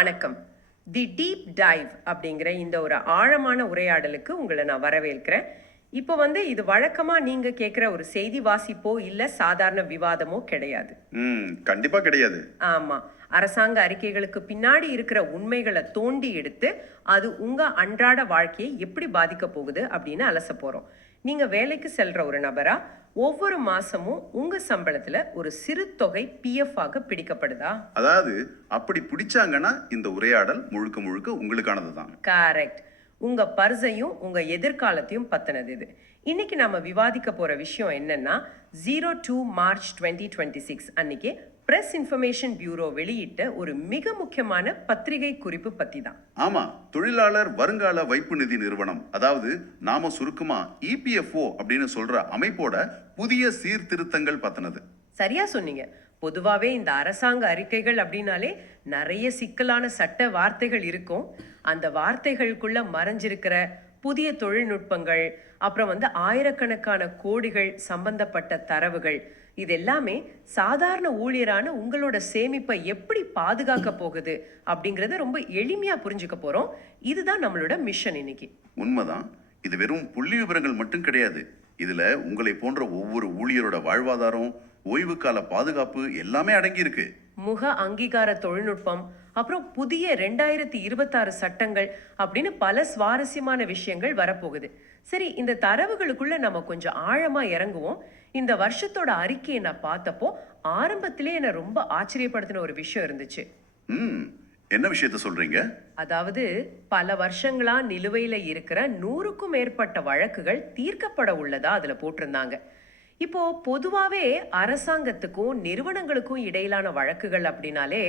வணக்கம். தி deep dive அப்படிங்கிற இந்த ஒரு ஆழமான உரையாடலுக்கு உங்களை நான் வரவேற்கிறேன். இப்போ இது வழக்கமா நீங்க கேட்குற ஒரு செய்தி வாசிப்போ இல்ல சாதாரண விவாதமோ கிடையாது. கண்டிப்பா கிடையாது. ஆமா. அரசாங்க அறிக்கைகளுக்கு பின்னாடி இருக்கிற உண்மைகளை தோண்டி எடுத்து அது உங்க அன்றாட வாழ்க்கையை எப்படி பாதிக்க போகுது அப்படின்னு அலச போறோம். நீங்க வேலைக்கு செல்ற ஒரு நபரா ஒவ்வொரு மாசமும் உங்க சம்பளத்துல ஒரு சிறு தொகை பிஎஃப் ஆக பிடிக்கப்படுதா? அதாவது அப்படி பிடிச்சாங்கன்னா இந்த உரையாடல் முழுக்க முழுக்க உங்களுக்கானது தான். கரெக்ட். உங்க பர்ஸையும் உங்க எதிர்காலத்தையும் பத்தினது இது. இன்னைக்கு நாம விவாதிக்க போற விஷயம் என்னன்னா 02 மார்ச் 2026 அன்னைக்கு பிரஸ் இன்ஃபர்மேஷன் பியூரோ வெளியிட்ட ஒரு மிக முக்கியமான பத்திரிகை குறிப்பு பத்தி தான். ஆமா, தொழிலாளர் வருங்கால வைப்பு நிதி நிறுவனம், அதாவது நாம சுருக்கமா இபிஎஃப்ஓ அப்படின்னு சொல்ற அமைப்போட புதிய சீர்திருத்தங்கள் பத்தினது. சரியா சொன்னீங்க. பொதுவாகவே இந்த அரசாங்க அறிக்கைகள் அப்படின்னாலே நிறைய சிக்கலான சட்ட வார்த்தைகள் இருக்கும். அந்த வார்த்தைகளுக்குள்ள மறைஞ்சிருக்கிற புதிய தொழில்நுட்பங்கள், அப்புறம் ஆயிரக்கணக்கான கோடிகள் சம்பந்தப்பட்ட தரவுகள், இது எல்லாமே சாதாரண ஊழியரான உங்களோட சேமிப்பை எப்படி பாதுகாக்க போகுது அப்படிங்கறத ரொம்ப எளிமையா புரிஞ்சுக்க போறோம். இதுதான் நம்மளோட மிஷன் இன்னைக்கு. உண்மைதான். இது வெறும் புள்ளி விவரங்கள் மட்டும் கிடையாது. இதுல உங்களை போன்ற ஒவ்வொரு ஊழியரோட வாழ்வாதாரம், ஓய்வு கால பாதுகாப்பு எல்லாமே அடங்கி இருக்கு. முக அங்கீகார தொழில்நுட்பம், அப்புறம் புதிய 2026 சட்டங்கள் அப்படின்னு பல சுவாரஸ்யமான விஷயங்கள் வரப்போகுது. சரி, இந்த தரவுகளுக்குள்ள நம்ம கொஞ்சம் ஆழமா இறங்குவோம். இந்த வருஷத்தோட அறிக்கையை நான் பார்த்தப்போ ஆரம்பத்திலே என்ன ரொம்ப ஆச்சரியப்படுத்தின ஒரு விஷயம் இருந்துச்சு. என்ன விஷயத்த சொல்றீங்க? அதாவது பல வருஷங்களா நிலுவையில இருக்கிற 100க்கும் மேற்பட்ட வழக்குகள் தீர்க்கப்பட உள்ளதா அதுல போட்டிருந்தாங்க. இப்போ பொதுவாவே அரசாங்கத்துக்கும் நிறுவனங்களுக்கும் இடையிலான வழக்குகள் அப்படின்னாலே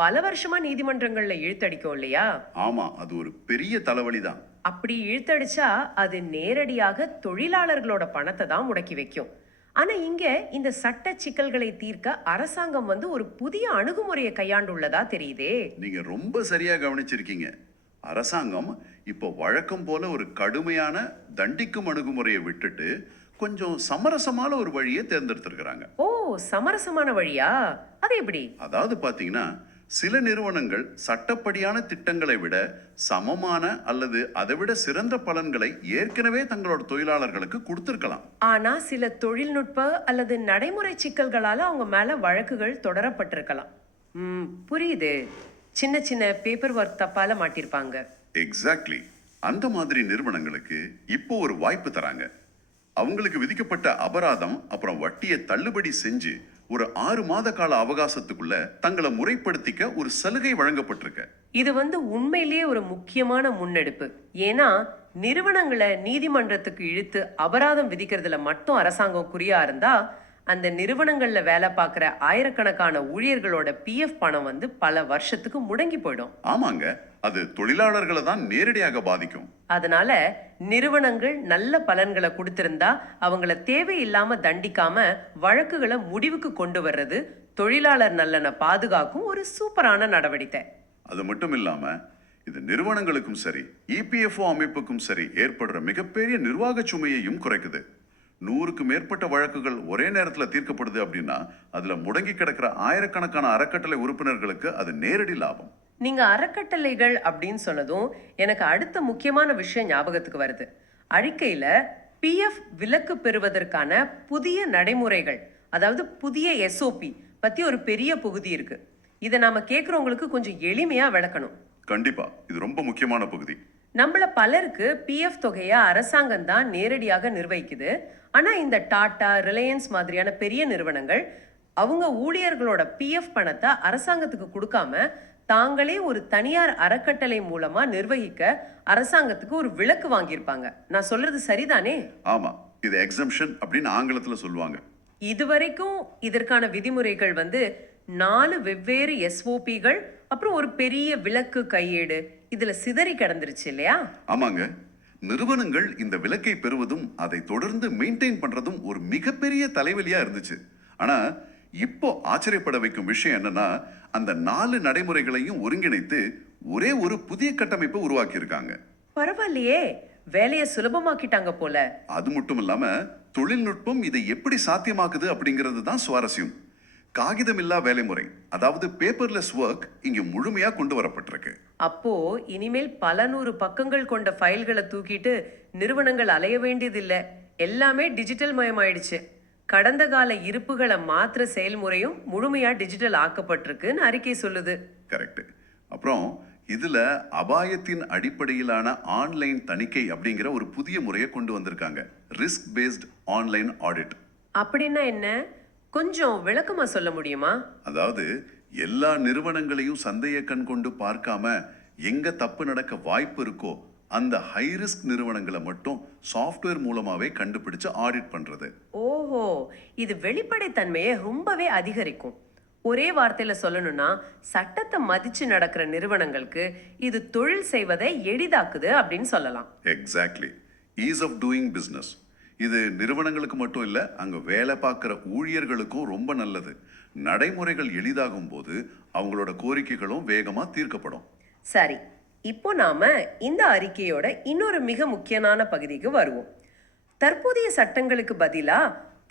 பல வருஷமா நீதிமன்றங்கள்ல இழுத்தடிக்கும் இல்லையா? ஆமா, அது ஒரு பெரிய தலைவலிதான். அப்படி இழுத்தடிச்சா அது நேரடியாக தொழிலாளர்களோட பணத்தை தான் முடக்கி வைக்கும். ஆனா இங்க இந்த சட்ட சிக்கல்களை தீர்க்க அரசாங்கம் ஒரு புதிய அணுகுமுறையை கையாண்டுள்ளதா தெரியுதே. நீங்க ரொம்ப சரியா கவனிச்சிருக்கீங்க. அரசாங்கம் இப்போ வழக்கம் போல ஒரு கடுமையான தண்டிக்கும் அணுகுமுறையை விட்டுட்டு கொஞ்சம் சமரசமான ஒரு வழியை தேர்ந்தெடுத்திருக்கிறாங்க. ஓ, சமரசமான வழியா? அது எப்படி? அதாவது பாத்தீங்கன்னா, சில நிறுவனங்கள் சட்டப்படியான திட்டங்களை விட சமமான அல்லது அதை விட சிறந்த பலன்களை ஏற்கனவே தங்களோட தொழிலாளர்களுக்கு கொடுத்திருக்கலாம். ஆனா சில தொழில்நுட்ப அல்லது நடைமுறை சிக்கல்களால அவங்க மேல வழக்குகள் தொடரப்பட்டிருக்கலாம். புரியுது. சின்ன சின்ன பேப்பர் ஒர்க் தப்பால மாட்டிருப்பாங்க. எக்ஸாக்ட்லி. அந்த மாதிரி நிறுவனங்களுக்கு இப்போ ஒரு வாய்ப்பு தராங்க. அவங்களுக்கு விதிக்கப்பட்ட அபராதம் அப்புறம் வட்டியை தள்ளுபடி செஞ்சு ஒரு 6 மாத கால அவகாசத்துக்குள்ள தங்களை முறைப்படுத்திக்க ஒரு சலுகை வழங்கப்பட்டிருக்கு. இது உண்மையிலேயே ஒரு முக்கியமான முன்னெடுப்பு. ஏன்னா நிறுவனங்களை நீதிமன்றத்துக்கு இழுத்து அபராதம் விதிக்கிறதுல மட்டும் அரசாங்கம் குறியா இருந்தா அந்த நிறுவனங்கள்ல வேலை பார்க்குற ஆயிரக்கணக்கான ஊழியர்களோட பிஎஃப் பணம் பல வருஷத்துக்கு முடங்கி போயிடும். ஆமாங்க, அது தொழிலாளர்களை தான் நேரடியாக பாதிக்கும். அதனால நிறுவனங்கள் நல்ல பலன்களை கொடுத்திருந்தா அவங்கள தேவையில்லாம தண்டிக்காம வழக்குகளை முடிவுக்கு கொண்டு வர்றது தொழிலாளர் நலனை பாதுகாக்கும் ஒரு சூப்பரான நடவடிக்கை. அது மட்டும் இல்லாம இது நிறுவனங்களுக்கும் சரி இபிஎஃப்ஓ அமைப்புக்கும் சரி ஏற்படுற மிகப்பெரிய நிர்வாக சுமையையும் குறைக்குது. 100க்கு மேற்பட்ட வழக்குகள் ஒரே நேரத்தில் தீர்க்கப்படுது அப்படின்னா அதுல முடங்கி கிடக்கிற ஆயிரக்கணக்கான அறக்கட்டளை உறுப்பினர்களுக்கு அது நேரடி லாபம். நீங்க அறக்கட்டளைகள் அப்படின்னு சொன்னதும் எனக்கு அடுத்த முக்கியமான விஷயம் ஞாபகத்துக்கு வருது. அறிக்கையில பிஎஃப் விலக்கு பெறுவதற்கான புதிய நடைமுறைகள், அதாவது புதிய எஸ்ஓபி பத்தி ஒரு பெரிய பகுதி இருக்கு. இதை நாம கேட்கறவங்களுக்கு கொஞ்சம் எளிமையா விளக்கணும். கண்டிப்பா, இது ரொம்ப முக்கியமான பகுதி. நம்மள பலருக்கு பிஎஃப் தொகையை அரசாங்கம் தான் நேரடியாக நிர்வகிக்குது. ஆனா இந்த டாடா, ரிலையன்ஸ் மாதிரியான பெரிய நிறுவனங்கள் அவங்க ஊழியர்களோட பிஎஃப் பணத்தை அரசாங்கத்துக்கு கொடுக்காம தாங்களே ஒரு தனியார் அறக்கட்டளை மூலமா நிர்வகிக்க அரசாங்கத்துக்கு ஒரு விலக்கு வாங்கியிருப்பாங்க. நான் சொல்றது சரிதானே? ஆமா, இது எக்ஸம்ஷன் அப்படின்னு ஆங்கிலத்துல சொல்லுவாங்க. இதுவரைக்கும் இதற்கான விதிமுறைகள் 4 வெவ்வேறு எஸ்ஓபிகள் அப்புறம் ஒரு பெரிய விலக்கு கையேடு இதுல சிதறி கிடந்துருச்சு இல்லையா? ஆமாங்க, நிறுவனங்கள் இந்த விலக்கை பெறுவதும் அதை தொடர்ந்து மெயின்டைன் பண்றதும் ஒரு மிகப்பெரிய தலைவலியா இருந்துச்சு. ஆனா இப்போ ஆச்சரியப்பட வைக்கும் விஷயம் என்னன்னா, அந்த 4 நடைமுறைகளையும் ஒருங்கிணைத்து ஒரே ஒரு புதிய கட்டமைப்பை உருவாக்கி இருக்காங்க. பரவாயில்லையே, வேலையை சுலபமாக்கிட்டாங்க போல. அது மட்டும் இல்லாம தொழில்நுட்பம் இதை எப்படி சாத்தியமாக்குது அப்படிங்கிறது தான் சுவாரஸ்யம். காகிதமில்லா வேலைமுறை, அதாவது பேப்பர்லெஸ் ஒர்க் இங்க முழுமையா கொண்டு வரப்பட்டிருக்கு. அப்போ இனிமேல் பல நூறு பக்கங்கள் கொண்ட ஃபைல்களை தூக்கிட்டு நிறுவனங்கள் அலைய வேண்டியதில்லை. எல்லாமே டிஜிட்டல் மயமாயிடுச்சு. கடந்த கால இருப்புகளை மாற்ற செயல்முறையும் முழுமையா டிஜிட்டல் ஆக்கப்பட்டிருக்குன்னு அறிக்கை சொல்லுது. கரெக்ட். அப்புறம் இதுல அபாயத்தின் அடிப்படையிலான ஆன்லைன் தணிக்கை அப்படிங்கிற ஒரு புதிய முறையை கொண்டு வந்திருக்காங்க. Risk based online audit. அப்படின்னா என்ன? கொஞ்சம் விளக்கமா சொல்ல முடியுமா? அதாவது எல்லா நிறுவனங்களையும் சந்தையை கண் கொண்டு பார்க்காம எங்க தப்பு நடக்க வாய்ப்பு இருக்கோ அந்த ஹை ரிஸ்க் நிறுவனங்களை மட்டும் சாஃப்ட்வேர் மூலமாவே கண்டுபிடிச்சு ஆடிட் பண்றது. ஓஹோ, இது வெளிப்படைத்தன்மையை ரொம்பவே அதிகரிக்கும். ஒரே வார்த்தையில சொல்லணும்னா, சட்டத்தை மதிச்சு நடக்கிற நிறுவனங்களுக்கு இது தொழில் செய்வதை எளிதாக்குது அப்படின்னு சொல்லலாம். Exactly. Ease of doing business. இது நிறுவனங்களுக்கு மட்டும் இல்ல, அங்க வேலை பார்க்குற ஊழியர்களுக்கும் ரொம்ப நல்லது. நடைமுறைகள் எளிதாகும் போது அவங்களோட கோரிக்கைகளும் வேகமா தீர்க்கப்படும். சரி, இப்போ நாம இந்த அறிக்கையோட இன்னொரு மிக முக்கியமான பகுதிக்கு வருவோம். தற்போதைய சட்டங்களுக்கு பதிலா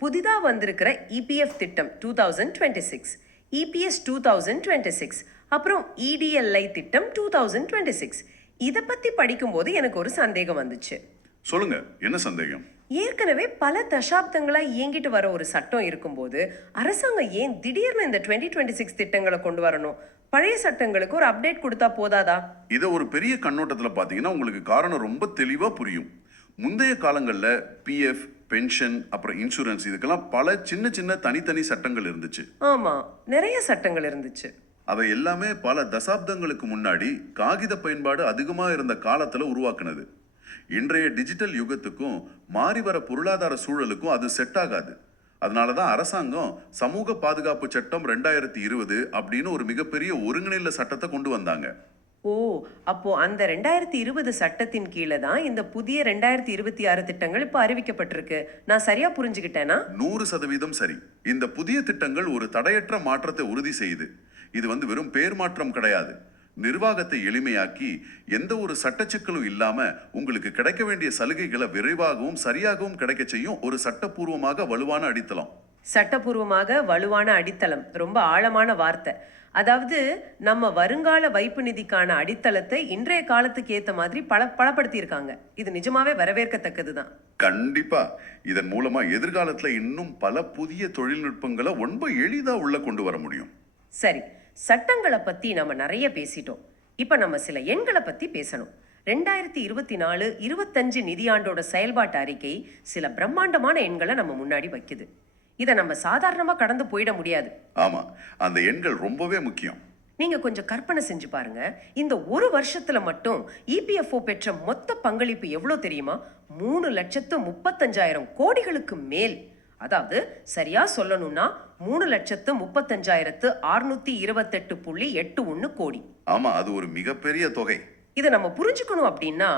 புதிதா வந்திருக்கிற இபிஎஃப் திட்டம் 2026, இபிஎஸ் 2026, அப்புறம் இடிஎல்ஐ திட்டம் 2026. இதை பத்தி படிக்கும்போது எனக்கு ஒரு சந்தேகம் வந்துச்சு. சொல்லுங்க, என்ன சந்தேகம்? ஏற்கனவே பல தசாப்தங்களா இயங்கிட்டு வர ஒரு சட்டம் இருக்கும்போது அரசாங்கம் ஏன் திடீர்னு இந்த 2026 திட்டங்களை கொண்டு வரணும்? பழைய சட்டங்களுக்கு ஒரு அப்டேட் கொடுத்தா போதாதா? இதை ஒரு பெரிய கண்ணோட்டத்துல பாத்தீங்கன்னா உங்களுக்கு காரணம் ரொம்ப தெளிவா புரியும். முந்தைய காலங்கள்ல பிஎஃப், பென்ஷன், அப்புறம் இன்சூரன்ஸ், இதுக்கெல்லாம் பல சின்ன சின்ன தனித்தனி சட்டங்கள் இருந்துச்சு. ஆமா, நிறைய சட்டங்கள் இருந்துச்சு. அவை எல்லாமே பல தசாப்தங்களுக்கு முன்னாடி காகித பயன்பாடு அதிகமா இருந்த காலத்துல உருவாக்குனது. இன்றைய டிஜிட்டல் யுகத்துக்கும் மாறி வர பொருளாதார சூழலுக்கும் அது செட் ஆகாது. அதனாலதான் அரசாங்கம் சமூக பாதுகாப்பு சட்டம் 2020 அப்படின்னு ஒரு மிகப்பெரிய ஒருங்கிணைந்த சட்டத்தை கொண்டு வந்தாங்க. ஓ, அப்போ அந்த 2020 சட்டத்தின் கீழே தான் இந்த புதிய 2026 திட்டங்கள் இப்போ அறிவிக்கப்பட்டிருக்கு. நான் சரியா புரிஞ்சுக்கிட்டேனா? 100% சரி. இந்த புதிய திட்டங்கள் ஒரு தடையற்ற மாற்றத்தை உறுதி செய்யுது. இது வெறும் பேர் மாற்றம் கிடையாது. நிர்வாகத்தை எளிமையாக்கி எந்த ஒரு சட்டச்சிக்கலும் இல்லாம உங்களுக்கு கிடைக்க வேண்டிய சலுகைகளை விரைவாகவும் சரியாகவும் கிடைக்க செய்யும் ஒரு சட்டப்பூர்வமாக வலுவான அடித்தளம். சட்டப்பூர்வமாக வலுவான அடித்தளம் ரொம்ப ஆழமான வார்த்தை. அதாவது நம்ம வருங்கால வைப்பு நிதிக்கான அடித்தளத்தை இன்றைய காலத்துக்கு ஏத்த மாதிரி பலப்படுத்தி இருக்காங்க. இது நிஜமாவே வரவேற்கத்தக்கதுதான். கண்டிப்பா. இதன் மூலமா எதிர்காலத்துல இன்னும் பல புதிய தொழில்நுட்பங்களை ரொம்ப எளிதா உள்ள கொண்டு வர முடியும். சரி, சட்டங்களை பத்தி நம்ம நிறைய பேசிட்டோம். இப்ப நம்ம சில எண்களை பத்தி பேசணும். 2024-25 நிதியாண்டோட செயல்பாட்டு அறிக்கை சில பிரம்மாண்டமான எண்களை நம்ம முன்னாடி வைக்குது. இதை நம்ம சாதாரணமா கடந்து போயிட முடியாது. ஆமா, அந்த எண்கள் ரொம்பவே முக்கியம். நீங்க கொஞ்சம் கற்பனை செஞ்சு பாருங்க. இந்த ஒரு வருஷத்துல மட்டும் இபிஎஃப்ஓ பெற்ற மொத்த பங்களிப்பு எவ்வளவு தெரியுமா? 3,35,000 கோடிகளுக்கு மேல். அதாவது சரியா சொல்லணும்னா 3,35,628.81 கோடி. ஆமா, அது ஒரு மிகப்பெரிய தொகை. இதை நம்ம புரிஞ்சுக்கணும் அப்படின்னா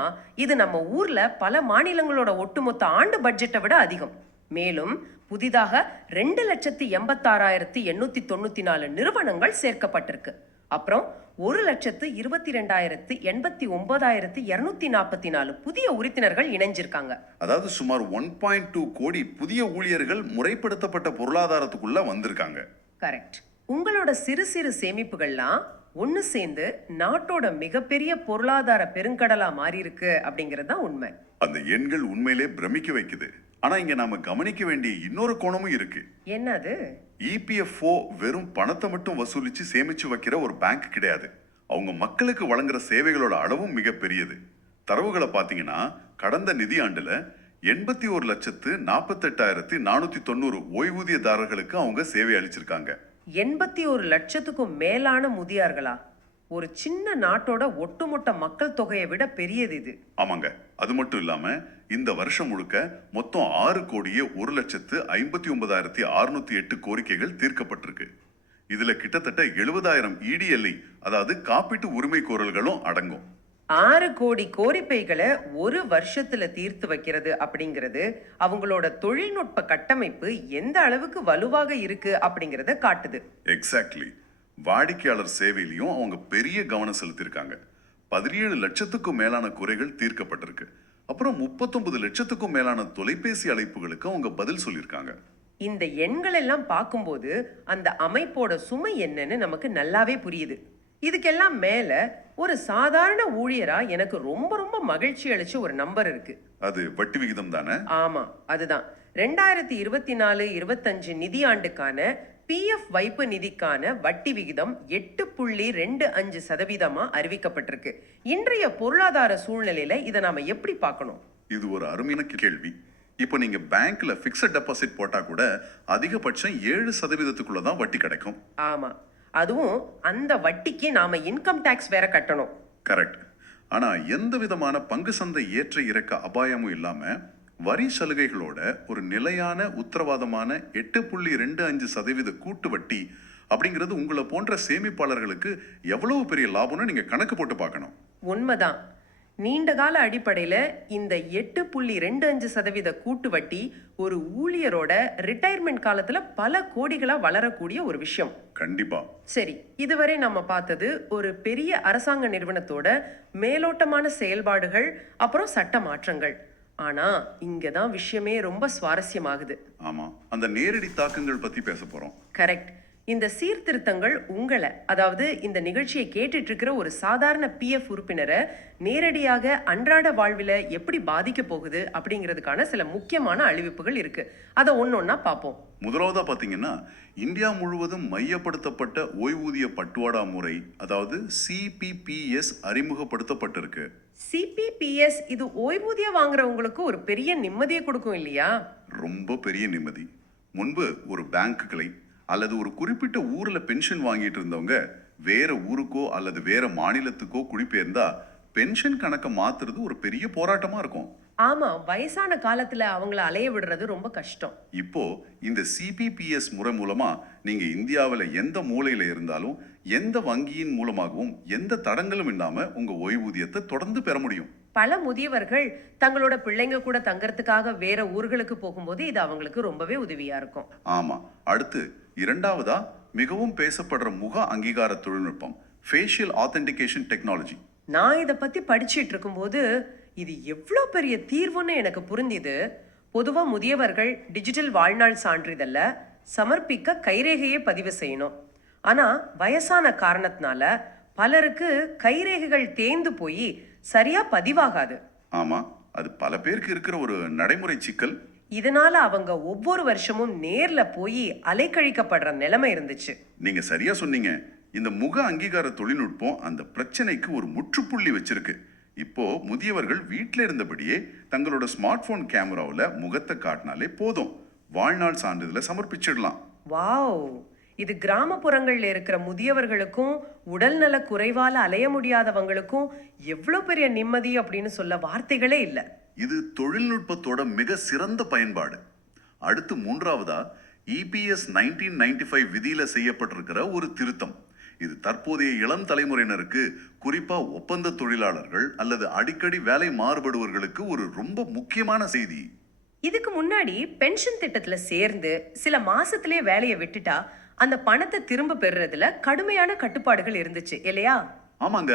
இது நம்ம ஊர்ல பல மாநிலங்களோட ஒட்டுமொத்த ஆண்டு பட்ஜெட்டை விட அதிகம். மேலும் புதிதாக 2,86,894 நிறுவனங்கள் சேர்க்கப்பட்டிருக்கு. அப்புறம் 1,22,89,244 புதிய உறுப்பினர்கள் இணைஞ்சிருக்காங்க. அதாவது சுமார் 1.2 கோடி புதிய ஊழியர்கள் முறைப்படுத்தப்பட்ட பொருளாதாரத்துக்குள்ள வந்திருக்காங்க. கரெக்ட். உங்களோட சிறு சிறு சேமிப்புகள்லாம் ஒன்று சேர்ந்து நாட்டோட மிகப்பெரிய பொருளாதார பெருங்கடலா மாறி இருக்கு அப்படிங்கிறது தான் உண்மை. அந்த எண்கள் உண்மையிலே பிரமிக்க வைக்குது. ஆனா இங்க நாம கவனிக்க வேண்டிய இன்னொரு கோணமும் இருக்கு. என்னது? இபிஎஃப்ஓ வெறும் பணத்தை மட்டும் வசூலிச்சு சேமிச்சு வைக்கிற ஒரு பேங்க் கிடையாது. அவங்க மக்களுக்கு வழங்குற சேவைகளோட அளவும் மிகப்பெரியது. தரவுகளை பார்த்தீங்கன்னா கடந்த நிதியாண்டுல 81,48,490 ஓய்வூதியதாரர்களுக்கு அவங்க சேவை அளிச்சிருக்காங்க. 81 லட்சத்துக்கும் மேலான முதியார்களா? ஒரு சின்ன நாட்டோட ஒட்டுமொத்த மக்கள் தொகையை விட பெரியது இது. ஆமாங்க. அது மட்டும் இல்லாம இந்த வருஷம் முழுக்க மொத்தம் 6,51,59,608 கோரிக்கைகள் தீர்க்கப்பட்டிருக்கு. இதுல கிட்டத்தட்ட 70,000 இடிஎல்ஐ, அதாவது காப்பீட்டு உரிமை கோரல்களும் அடங்கும். 6 கோடி கோரிக்கைகளை ஒரு வருஷத்துல தீர்த்து வைக்கிறது அப்படிங்கிறது அவங்களோட தொழில்நுட்ப கட்டமைப்பு எந்த அளவுக்கு வலுவாக இருக்கு அப்படிங்கறத காட்டுது. எக்ஸாக்ட்லி. வாடிக்கையாளர் சேவையிலையும் அவங்க பெரிய கவனம் செலுத்தியிருக்காங்க. 17 லட்சத்துக்கும் மேலான குறைகள் தீர்க்கப்பட்டிருக்கு. அப்புறம் 39 லட்சத்துக்கும் மேலான தொலைபேசி அழைப்புகளுக்கு அவங்க பதில் சொல்லியிருக்காங்க. இந்த எண்கள் எல்லாம் பார்க்கும்போது அந்த அமைப்போட சுமை என்னன்னு நமக்கு நல்லாவே புரியுது. இதுக்கெல்லாம் மேல ஒரு சாதாரண ஊழியரா எனக்கு ரொம்ப ரொம்ப மகிழ்ச்சி அளிச்ச ஒரு நம்பர் இருக்கு. அது வட்டி விகிதம் தானே? ஆமா, அதுதான் 2024-25 நிதியாண்டுக்கான பிஎஃப் வைப்பு நிதிக்கான வட்டி விகிதம் 8.25% அறிவிக்கப்பட்டிருக்கு. இன்றைய பொருளாதார சூழ்நிலையில இதை நாம எப்படி பார்க்கணும்? இது ஒரு அருமையான கேள்வி. இப்போ நீங்க பேங்க்ல பிக்ஸட் டெபாசிட் போட்டா கூட அதிகபட்சம் 7% தான் வட்டி கிடைக்கும். ஆமா, அதுவும் அந்த வட்டிக்கு நாம இன்கம் டாக்ஸ் வேற கட்டணும். கரெக்ட். ஆனா எந்த விதமான பங்கு சந்தை ஏற்ற இறக்க அபாயமும் இல்லாம வரி சலுகைகளோட ஒரு நிலையான உத்தரவாதமான 8.25% கூட்டு வட்டி அப்படிங்கிறது உங்களை போன்ற சேமிப்பாளர்களுக்கு எவ்வளவு பெரிய லாபம்னு நீங்க கணக்கு போட்டு பார்க்கணும். உண்மைதான். நீண்ட கால அடிப்படையில இந்த 8.25% கூட்டு வட்டி ஒரு ஊழியரோட ரிட்டையர்மெண்ட் காலத்துல பல கோடிகளா வளரக்கூடிய ஒரு விஷயம். கண்டிப்பா. சரி, இதுவரை நம்ம பார்த்தது ஒரு பெரிய அரசாங்க நிறுவனத்தோட மேலோட்டமான செயல்பாடுகள், அப்புறம் சட்ட மாற்றங்கள். ஆனா இங்கதான் விஷயமே ரொம்ப சுவாரஸ்யமாகுது. ஆமா, அந்த நேரடி தாக்கங்கள் பத்தி பேச போறோம். கரெக்ட். இந்த சீர்திருத்தங்கள் உங்களை, அதாவது இந்த நிகழ்ச்சியை கேட்டுட்டு இருக்கிற ஒரு சாதாரண பிஎஃப் உறுப்பினரை நேரடியாக அன்றாட வாழ்வில் எப்படி பாதிக்க போகுது அப்படிங்கிறதுக்கான சில முக்கியமான அறிவிப்புகள் இருக்கு. அதை ஒன்னொன்னா பார்ப்போம். முதலாவதா பாத்தீங்கன்னா, இந்தியா முழுவதும் மையப்படுத்தப்பட்ட ஓய்வூதிய பட்டுவாடா முறை, அதாவது சிபிபிஎஸ் அறிமுகப்படுத்தப்பட்டிருக்கு. சிபிபிஎஸ் இது ஓய்வூதியம் வாங்குறவங்களுக்கு ஒரு பெரிய நிம்மதியை கொடுக்கும் இல்லையா? ரொம்ப பெரிய நிம்மதி. முன்பு ஒரு பேங்க்குகளை அல்லது ஒரு குறிப்பிட்ட ஊர்ல பென்ஷன் வாங்கிட்டு இருந்தவங்க வேற ஊருக்கோ அல்லது வேற மாநிலத்துக்கோ குடிபெயர்ந்தா பென்ஷன் கணக்கை மாத்துறது ஒரு பெரிய போராட்டமா இருக்கும். ஆமா, வயசான காலத்துல அவங்கள அலைய விடுறது ரொம்ப கஷ்டம். இப்போ இந்த சிபிபிஎஸ் முறை மூலமா நீங்க இந்தியாவில் எந்த மூலையில இருந்தாலும் எந்த வங்கியின் மூலமாகவும் எந்த தடங்களும் இல்லாம உங்க ஓய்வூதியத்தை தொடர்ந்து பெற முடியும். பல முதியவர்கள் தங்களோட பிள்ளைங்க கூட தங்கறதுக்காக வேற ஊர்களுக்கு போகும்போது இது அவங்களுக்கு ரொம்பவே உதவியா இருக்கும். ஆமா. அடுத்து இரண்டாவதா மிகவும் பேசப்படுற முக அங்கீகார தொழில்நுட்பம், ஃபேஷியல் ஆத்தென்டிகேஷன் டெக்னாலஜி. நான் இதை பத்தி படிச்சிட்டு இருக்கும்போது இது எவ்வளோ பெரிய தீர்வுன்னு எனக்கு புரிஞ்சுது. பொதுவா முதியவர்கள் டிஜிட்டல் வாழ்நாள் சான்றிதழ்ல சமர்ப்பிக்க கைரேகையை பதிவு செய்யணும். ஆனா வயசான காரணத்தினால பலருக்கு கைரேகைகள் தேய்ந்து போய் சரியா பதிவாகாது. ஆமா, அது பல பேருக்கு இருக்கிற ஒரு நடைமுறை சிக்கல். இதனால அவங்க ஒவ்வொரு வருஷமும் நேர்ல போய் அலைக்கழிக்கப்படுற நிலைமை இருந்துச்சு. நீங்க சரியா சொன்னீங்க. இந்த முக அங்கீகார தொழில்நுட்பம் அந்த பிரச்சனைக்கு ஒரு முற்றுப்புள்ளி வச்சிருக்கு. இப்போ முதியவர்கள் வீட்டில இருந்தபடியே தங்களோட ஸ்மார்ட் போன் கேமராவில் முகத்தை காட்டினாலே போதும், வாழ்நாள் சான்றிதழை சமர்ப்பிச்சிடலாம். வாவ்! இது கிராமப்புறங்கள்ல இருக்கிற முதியவர்களுக்கும் உடல்நல குறைவால அலைய முடியாதவங்களுக்கும் எவ்வளோ பெரிய நிம்மதி அப்படின்னு சொல்ல வார்த்தைகளே இல்லை. இது தொழில்நுட்பத்தோட மிக சிறந்த பயன்பாடு. அடுத்து மூன்றாவதா இபிஎஸ் 1995 விதியில செய்யப்பட்டிருக்கிற ஒரு திருத்தம். இது தற்போதைய இளம் தலைமுறையினருக்கு, குறிப்பா ஒப்பந்த தொழிலாளர்கள் அல்லது அடிக்கடி வேலை மாறுபடுவர்களுக்கு ஒரு ரொம்ப முக்கியமான செய்தி. இதுக்கு முன்னாடி பென்ஷன் திட்டத்துல சேர்ந்து சில மாசத்திலே வேலையை விட்டுட்டா அந்த பணத்தை திரும்ப பெறுறதுல கடுமையான கட்டுப்பாடுகள் இருந்துச்சு இல்லையா? ஆமாங்க,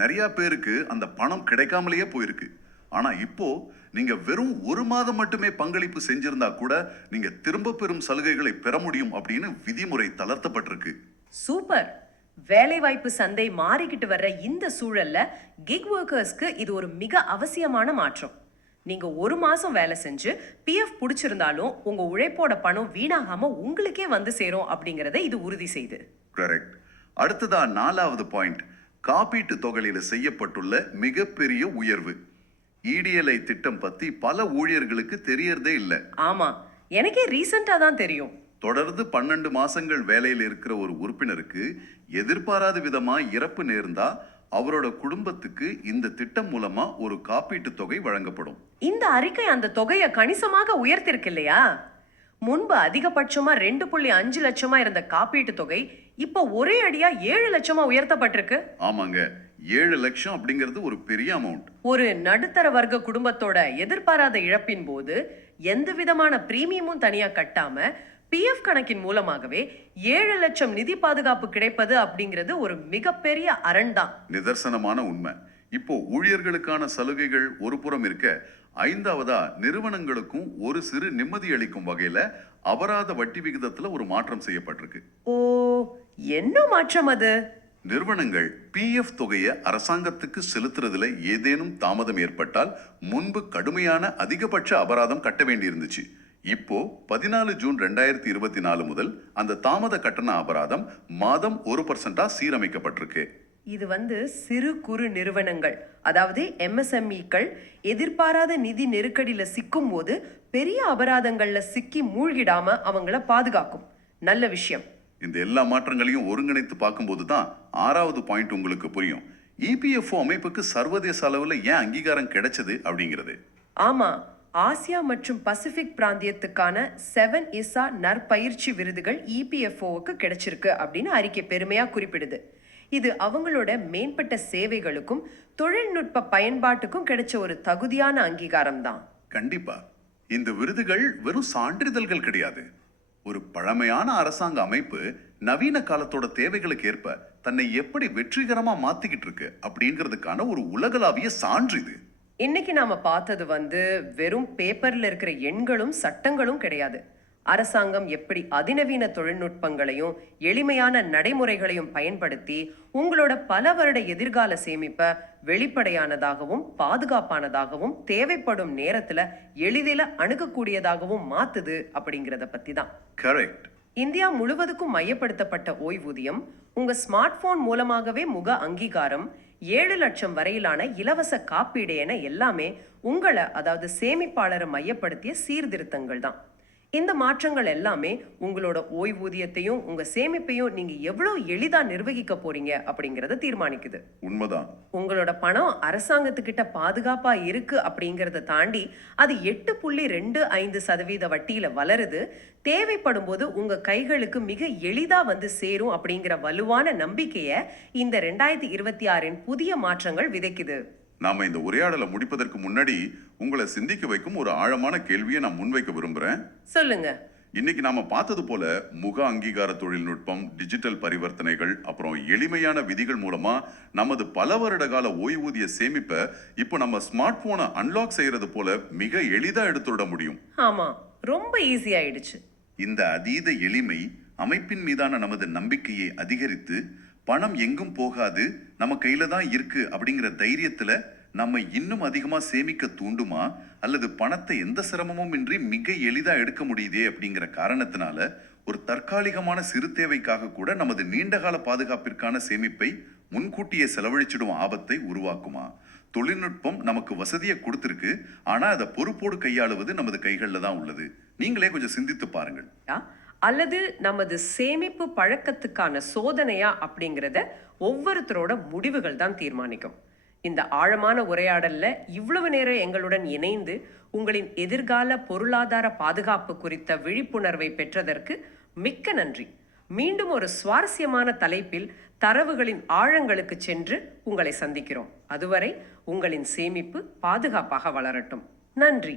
நிறைய பேருக்கு அந்த பணம் கிடைக்காமலேயே போயிருக்கு. ஆனா இப்போ நீங்க வெறும் ஒரு மாதம் மட்டுமே பங்களிப்பு செஞ்சிருந்தா கூட நீங்க திரும்ப பெறும் சலுகைகளை பெற முடியும் அப்படின்னு விதிமுறை தளர்த்தப்பட்டிருக்கு. சூப்பர்! வேலை வாய்ப்பு சந்தை மாறிக்கிட்டு வர்ற இந்த சூழல்ல கிக் ஒர்க்கர்ஸ்க்கு இது ஒரு மிக அவசியமான மாற்றம். நீங்க ஒரு மாசம் வேலை செஞ்சு பிஎஃப் புடிச்சிருந்தாலும் உங்க உழைப்போட பணம் வீணாகாம உங்களுக்கே வந்து சேரும் அப்படிங்கறத இது உறுதி செய்து. கரெக்ட். அடுத்ததா நாலாவது பாயிண்ட், காப்பீட்டு தொகையில செய்யப்பட்டுள்ள மிகப்பெரிய உயர்வு. இடிஎல்ஐ திட்டம் பத்தி பல ஊழியர்களுக்கு தெரியறதே இல்லை. ஆமா, எனக்கே ரீசெண்டா தான் தெரியும். தொடர்ந்து 12 மாசங்கள் வேலையில் இருக்கிற ஒரு உறுப்பினருக்கு எதிர்பாராத விதமா இறப்பு நேர்ந்தா அவரோட குடும்பத்துக்கு இந்த திட்டம் மூலமா ஒரு காப்பீட்டு தொகை வழங்கப்படும். இந்த அறிக்கை அந்த தொகையை கணிசமாக உயர்த்திருக்கு இல்லையா? முன்பு அதிகபட்சமா 2.5 லட்சமா இருந்த காப்பீட்டு தொகை இப்போ ஒரே அடியா 7 லட்சமா உயர்த்தப்பட்டிருக்கு. ஆமாங்க, 7 லட்சம் அப்படிங்கிறது ஒரு பெரிய அமௌண்ட். ஒரு நடுத்தர வர்க்க குடும்பத்தோட எதிர்பாராத இழப்பின் போது எந்த விதமான பிரீமியமும் தனியா கட்டாம பிஎஃப் கணக்கின் மூலமாகவே 7 லட்சம் நிதி பாதுகாப்பு கிடைப்பது அப்படிங்கிறது ஒரு மிகப்பெரிய அரண் தான். நிதர்சனமான உண்மை. இப்போ ஊழியர்களுக்கான சலுகைகள் ஒரு புறம் இருக்க, ஐந்தாவதா, நிறுவனங்களுக்கும் ஒரு சிறு நிம்மதி அளிக்கும் வகையில அபராத வட்டி விகிதத்துல ஒரு மாற்றம் செய்யப்பட்டிருக்கு. ஓ, என்ன மாற்றம் அது? நிறுவனங்கள் PF தொகையை அரசாங்கத்துக்கு செலுத்துறதுல ஏதேனும் தாமதம் ஏற்பட்டால் முன்பு கடுமையான அதிகபட்ச அபராதம் கட்ட வேண்டியிருந்துச்சு. இப்போ 14 ஜூன் 2024 முதல் அந்த தாமத கட்டண அபராதம் மாதம் 1% சீரமைக்கப்பட்டிருக்கு. இது சிறு குறு நிறுவனங்கள், அதாவது MSMEக்கள் எதிர்பாராத நிதி நெருக்கடியில சிக்கும் போது பெரிய அபராதங்கள்ல சிக்கி மூழ்கிடாம அவங்கள பாதுகாக்கும். நல்ல விஷயம். இந்த எல்லா மாற்றங்களையும் ஒருங்கிணைத்து பார்க்கும்போது தான் 6வது பாயிண்ட் உங்களுக்கு புரியும். EPFO அமைப்புக்கு சர்வதேச அளவுல ஏன் அங்கீகாரம் கிடைச்சது அப்படிங்கிறது. ஆமா, ஆசியா மற்றும் பசிபிக் பிராந்தியத்துக்கான 7 ISA நற்பயிற்சி விருதுகள் EPFOவுக்கு கிடைச்சிருக்கு அப்படின்னு அறிக்கை பெருமையா குறிப்பிடுது. இது அவங்களோட மேம்பட்ட சேவைகளுக்கும் தொழில்நுட்ப பயன்பாட்டுக்கும் கிடைச்ச ஒரு தகுதியான அங்கீகாரம் தான். கண்டிப்பா. இந்த விருதுகள் வெறும் சான்றிதழ்கள் கிடையாது. ஒரு பழமையான அரசாங்க அமைப்பு நவீன காலத்தோட தேவைகளுக்கு ஏற்ப தன்னை எப்படி வெற்றிகரமா மாத்திக்கிட்டு இருக்கு அப்படிங்கிறதுக்கான ஒரு உலகளாவிய சான்று இது. இன்னைக்கு நாம பார்த்தது வெறும் பேப்பர்ல இருக்கிற எண்களும் சட்டங்களும் கிடையாது. அரசாங்கம் எப்படி அதிநவீன தொழில்நுட்பங்களையும் எளிமையான நடைமுறைகளையும் பயன்படுத்தி உங்களோட பல வருட எதிர்கால சேமிப்பை வெளிப்படையானதாகவும் பாதுகாப்பானதாகவும் தேவைப்படும் நேரத்துல எளிதில அணுகக்கூடியதாகவும் மாத்துது அப்படிங்கிறத பத்தி தான். கரெக்ட். இந்தியா முழுவதுக்கும் மையப்படுத்தப்பட்ட ஓய்வூதியம், உங்க ஸ்மார்ட் போன் மூலமாகவே முக அங்கீகாரம், 7 லட்சம் வரையிலான இலவச காப்பீடு என எல்லாமே உங்களை, அதாவது சேமிப்பாளரை மையப்படுத்திய சீர்திருத்தங்கள் தான். இந்த மாற்றங்கள் எல்லாமே உங்களோட ஓய்வூதியத்தையும் உங்க சேமிப்பையும் நீங்க எவ்வளவு எளிதா நிர்வகிக்க போறீங்க அப்படிங்கறத தீர்மானிக்குது. உண்மைதான். உங்களோட பணம் அரசாங்கத்துக்கிட்ட பாதுகாப்பா இருக்கு அப்படிங்கறத தாண்டி அது 8.25% வட்டியில வளருது. தேவைப்படும் போது உங்க கைகளுக்கு மிக எளிதா சேரும் அப்படிங்கிற வலுவான நம்பிக்கைய இந்த 2026 புதிய மாற்றங்கள் விதைக்குது. நாம இந்த உரையாடலை முடிப்பதற்கு முன்னாடி உங்களை சிந்திக்க வைக்கும் ஒரு ஆழமான கேள்வியை நான் முன்வைக்க விரும்புறேன். சொல்லுங்க. இன்னைக்கு நாம பார்த்தது போல முக அங்கீகார தொழில்நுட்பம், டிஜிட்டல் பரிவர்த்தனைகள், அப்புறம் எளிமையான விதிகள் மூலமா நமது பல வருட கால ஓய்வூதிய சேமிப்பை இப்போ நம்ம ஸ்மார்ட் போனை அன்லாக் செய்யறது போல மிக எளிதா எடுத்துவிட முடியும். ஆமா, ரொம்ப ஈஸி ஆயிடுச்சு. இந்த அதீத எளிமை அமைப்பின் மீதான நமது நம்பிக்கையை அதிகரித்து பணம் எங்கும் போகாது, நம்ம கையில தான் இருக்கு அப்படிங்கிற தைரியத்துல நம்ம இன்னும் அதிகமா சேமிக்க தூண்டுமா, அல்லது பணத்தை எந்த சிரமமும் இன்றி மிக எளிதா எடுக்க முடியுதே அப்படிங்கிற காரணத்தினால ஒரு தற்காலிகமான சிறு தேவைக்காக கூட நமது நீண்டகால பாதுகாப்பிற்கான சேமிப்பை முன்கூட்டியே செலவழிச்சிடும் ஆபத்தை உருவாக்குமா? தொழில்நுட்பம் நமக்கு வசதியை கொடுத்திருக்கு, ஆனா அதை பொறுப்போடு கையாளுவது நமது கைகள்ல தான் உள்ளது. நீங்களே கொஞ்சம் சிந்தித்து பாருங்கள். அல்லது நமது சேமிப்பு பழக்கத்துக்கான சோதனையா அப்படிங்கிறத ஒவ்வொருத்தரோட முடிவுகள் தான் தீர்மானிக்கும். இந்த ஆழமான உரையாடல்ல இவ்வளவு நேரம் எங்களுடன் இணைந்து உங்களின் எதிர்கால பொருளாதார பாதுகாப்பு குறித்த விழிப்புணர்வை பெற்றதற்கு மிக்க நன்றி. மீண்டும் ஒரு சுவாரஸ்யமான தலைப்பில் தரவுகளின் ஆழங்களுக்கு சென்று உங்களை சந்திக்கிறோம். அதுவரை உங்களின் சேமிப்பு பாதுகாப்பாக வளரட்டும். நன்றி.